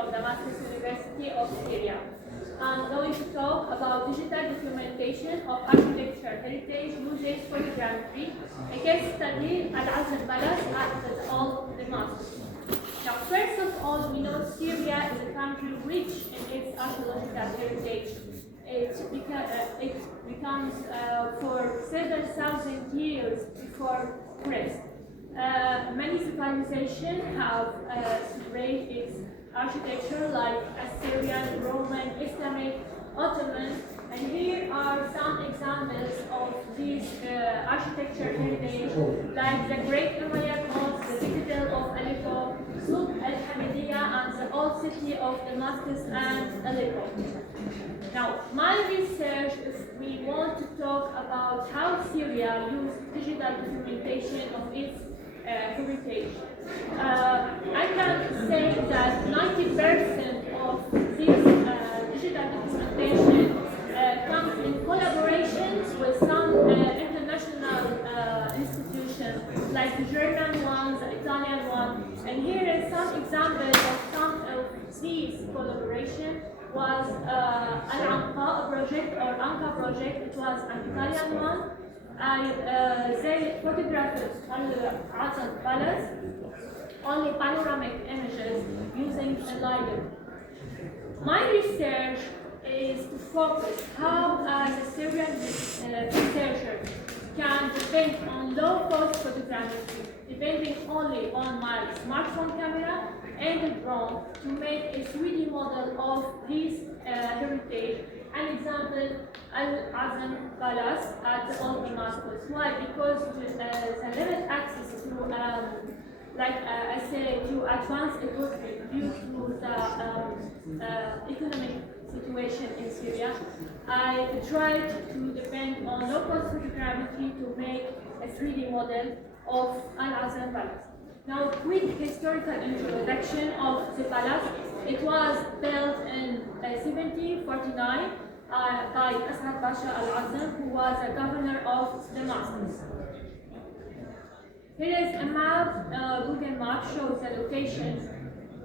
from Damascus University of Syria. I'm going to talk about digital documentation of architecture heritage using photogrammetry, a case study at Al Palace at the Old Damascus. Now, first of all, we know Syria is a country rich in its archaeological heritage. It becomes for 7,000 years before Christ. Many civilizations have spread its architecture like Assyrian, Roman, Islamic, Ottoman, and here are some examples of this architecture heritage, like the Great Umayyad Mosque, the Citadel of Aleppo, Souk al-Hamidiyya, and the old city of Damascus and Aleppo. Now, my research, if we want to talk about how Syria used digital documentation of its heritage, I can say that 90% of this digital documentation comes in collaboration with some international institutions, like the German one, the Italian one, and here is some examples of some of these collaboration. Was Al-Anqa project or Anqa project. It was an Italian one. They photographed Al Palace, only panoramic images using a LiDAR. My research is to focus how the Syrian researchers can depend on low-cost photogrammetry, depending only on my smartphone camera and a drone to make a 3D model of this heritage. An example, Al Palace at the Old Damascus. Why? Because the limited access to, like I said, to advanced equipment due to the economic situation in Syria, I tried to depend on low-cost photogrammetry to make a 3D model of Al Palace. Now, quick historical introduction of the palace. It was built in 1749 by Asad Pasha al-Azam, who was a governor of Damascus. Here is a map, Google map shows the location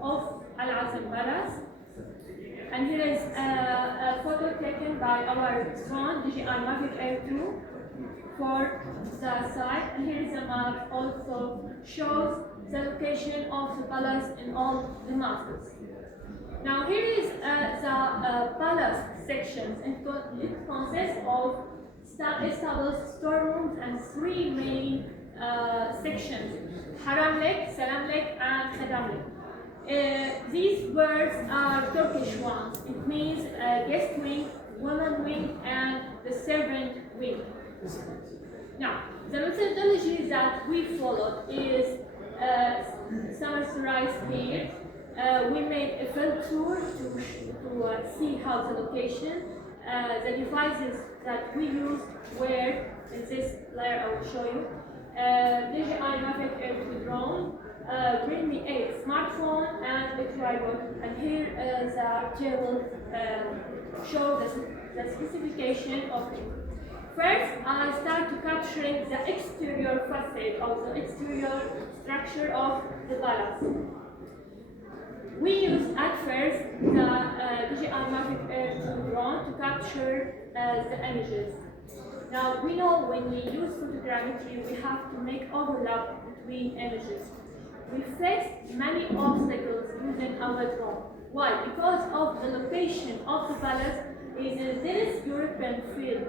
of Al-Azam Palace. And here is a photo taken by our drone, DJI Mavic Air 2, for the site. And here is a map also shows the location of the palace in Old Damascus. Now here is the palace sections. It consists of established storerooms and three main sections: Haram Lake, Salam Lake, and Khadam Lake. These words are Turkish ones. It means guest wing, women wing, and the servant wing. Now, the methodology that we followed is summarized here. We made a field tour to see how the location, the devices that we used were in this layer I will show you. DJI Mavic Air 2 drone, Realme 8 smartphone, and a tripod. And here the table shows the specification of it. First, I start to capturing the exterior facade of the exterior structure of the palace. We used at first the DJI Mavic Air 2 drone to capture the images. Now, we know when we use photogrammetry, we have to make overlap between images. We faced many obstacles using our drone. Why? Because of the location of the palace is in this European field.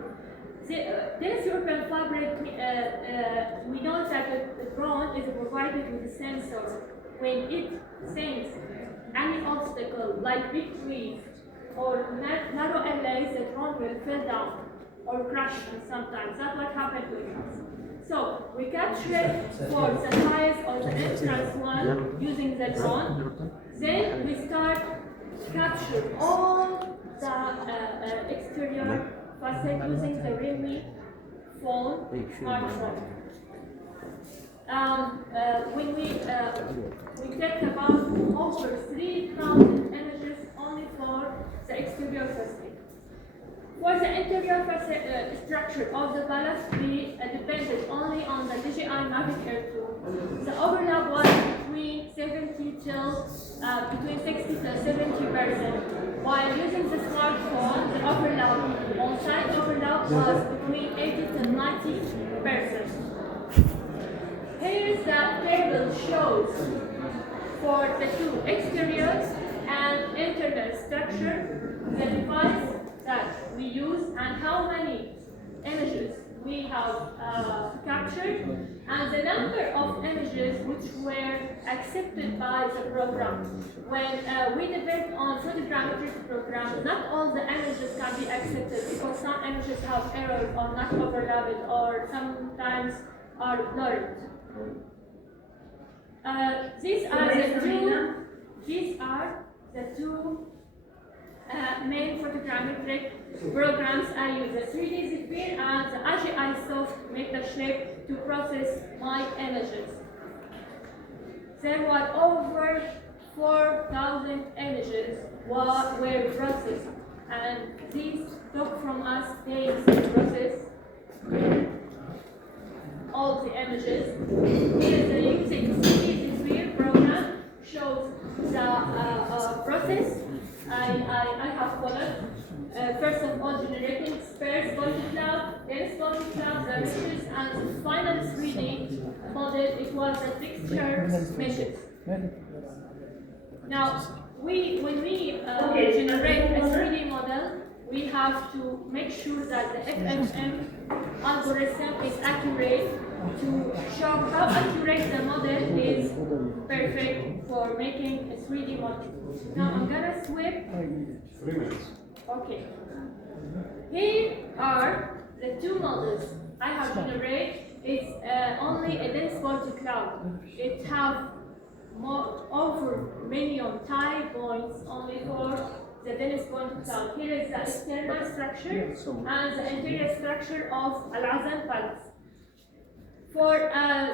This European fabric, we know that the drone is provided with a sensor. When it senses any obstacle like big trees or narrow alleys, the drone will fall down or crash sometimes. That's what happened with us. So we captured for the size of the entrance one using the drone. Then we start capture all the exterior facade using the Realme phone, smartphone. When we take about over 3,000 images only for the exterior facade. For the interior structure of the palace, we depended only on the DJI Mavic Air 2. The overlap was between 60 to 70%, while using the smartphone, the overlap, on-site overlap was between 80 to 90%. Here the table shows for the two exteriors and internal structure the device that we use and how many images we have captured and the number of images which were accepted by the program. When we depend on photogrammetry program, not all the images can be accepted because some images have errors or not overlapped or sometimes are blurred. These are the two main photogrammetric programs I use, the 3D Sphere and the AIU soft MetaShape to process my images. There were over 4,000 images were processed, and these took from us days to process all the images. Here the using 3D Sphere program shows the process I have followed. First of all, generating sparse point cloud, dense point cloud, the meshes, and the final 3D model, it was a texture meshes. Now, when we generate a 3D model, we have to make sure that the FFM algorithm is accurate to show how accurate the model is perfect for making a 3D model. Now I'm gonna switch. 3 minutes. Okay. Here are the two models I have generated. It's only a dense point cloud. It have over million tie points only for the dense point cloud. Here is the external structure and the interior structure of Al-Azan Palace. For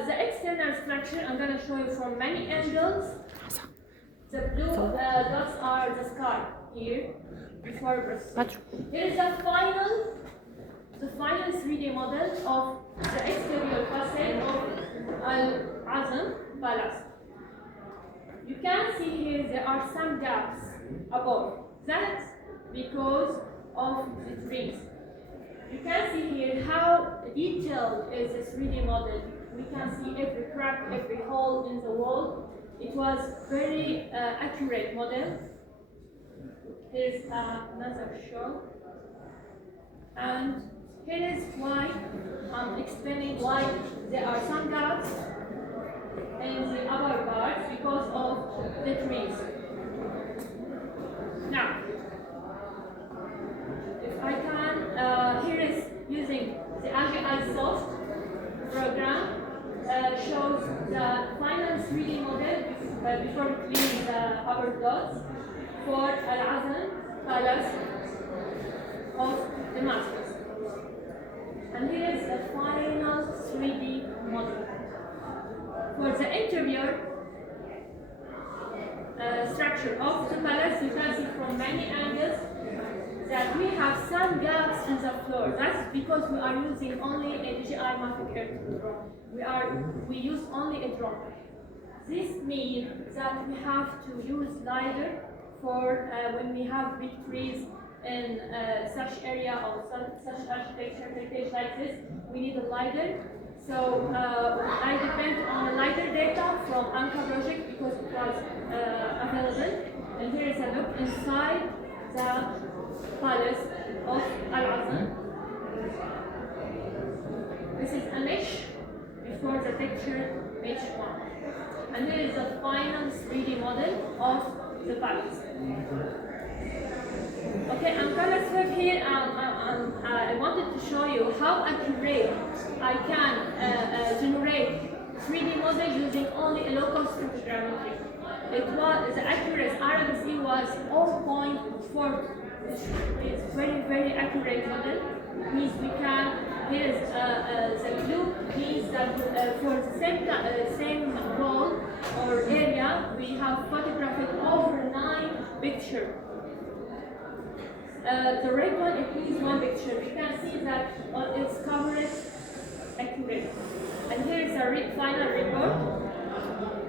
the external structure, I'm going to show you from many angles. The blue dots are the sky here. Here is the final 3D model of the exterior facade of Al-Azan Palace. You can see here there are some gaps above. That's because of the trees. You can see here how detailed is this 3D model. We can see every crack, every hole in the wall. It was very accurate model. Here's another shot. And here is why I'm explaining why there are some gaps in the upper part because of the trees. Now, if I can, here is using the AIU soft program, shows the final 3D model before cleaning the upper dots for Al-Azan Palace of Damascus. And here is the final 3D model. For the interior structure of the palace, you can see from many angles that we have some gaps in the floor. That's because we are using only a DJI Mavic Air 2. We use only a drone. This means that we have to use LiDAR for when we have big trees in such area or such architecture heritage like this. We need a LiDAR. So I depend on the LiDAR data from Anka project because it was available. And here is a look inside the palace of Al-Azan. This is a mesh before the texture mesh one. And here is the final 3D model of the palace. Okay, I'm gonna switch here. I wanted to show you how accurate I can generate 3D model using only a local photogrammetry. The accuracy RMC was 0.4. It's very accurate model. Means we can. Here is the blue means that for the same wall or area we have photographed over 9 pictures. The red one, it is one picture. We can see that it's covered accurate. And here is a final report.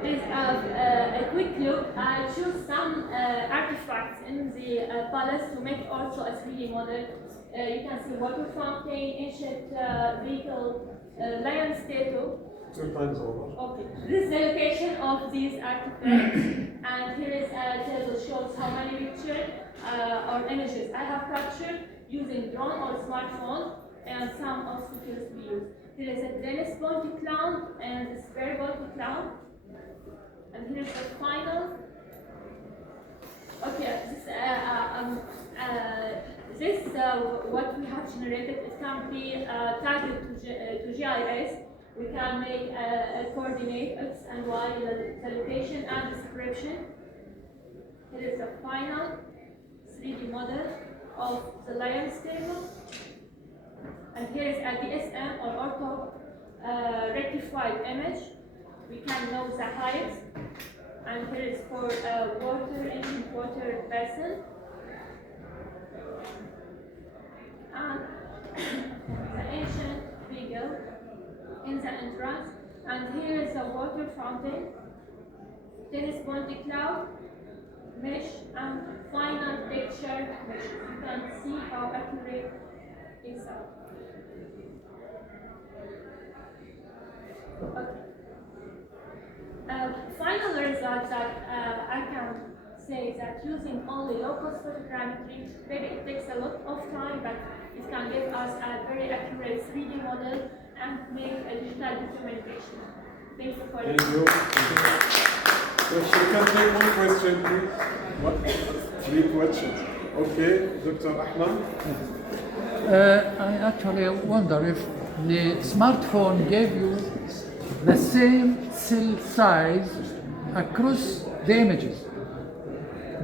There is a quick look. I choose some artifacts in the palace to make also a 3D model. You can see water fountain, ancient vehicle, lion statue. Okay. This is the location of these artifacts, and here is a table shows how many pictures or images I have captured using drone or smartphone, and some obstacles we use. There is a Dennis Bounty clown and this very Bounty clown, and here is the final. Okay, this what we have generated. It can be tagged to GIS. We can make a coordinate X and Y, the location and description. Here is the final 3D model of the lion's table. And here is a DSM or ortho rectified image. We can know the height. And here is for ancient water basin. And the ancient beagle in the entrance, and here is the water fountain, Dennis Bounty cloud, mesh, and final picture mesh. You can see how accurate it is. Okay. Final result that I can say that using only low-cost photogrammetry, maybe it takes a lot of time, but it can give us a very accurate 3D model and make a digital documentation. Thank you for listening. So she can take one question, please. What? 3 questions. Okay, Dr. Ahmed. I actually wonder if the smartphone gave you the same cell size across the images.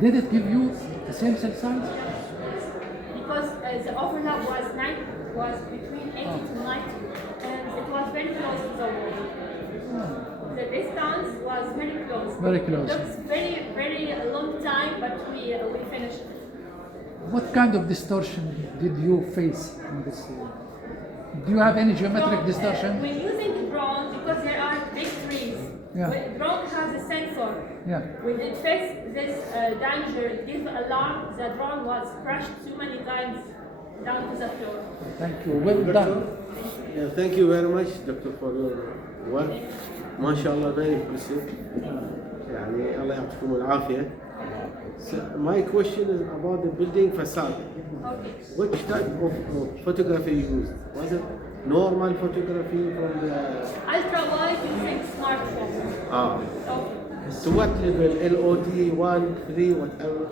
Did it give you the same cell size? Because the overlap was between 80 to 90, and it was very close to the wall. The distance was very close. Very close. It looks very long time, but we finished it. What kind of distortion did you face in this? Do you have any geometric distortion? When using the drone, because there are big trees, Yeah. the drone has a sensor. Yeah. When it faced this danger, it gives alarm. The drone was crushed too many times down to the floor. Thank you. Well done. Yeah, thank you very much, Doctor, for your work. MashaAllah, very impressive. يعني الله يعطيكم العافية. So my question is about the building facade. Okay. Which type of photography you used? Was it normal photography from the Ultra wide using smartphone. Okay. to what level? LOT 1, 3, whatever?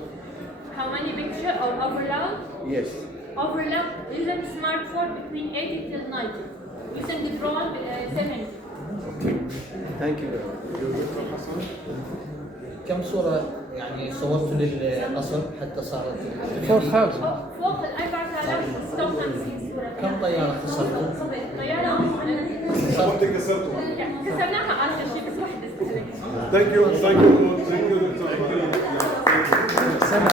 How many pictures or overlap? Yes. Overlap using smartphone between 80 till 90. Using the drone 70. Thank you. كم صورة يعني صورتوا للقصر حتى صارت 4,000. فوق ال 4056 صورة. كم طيارة خسرتوا؟ طيارة كسرته. كسرناها آخر شيء بس واحدة. Thank you.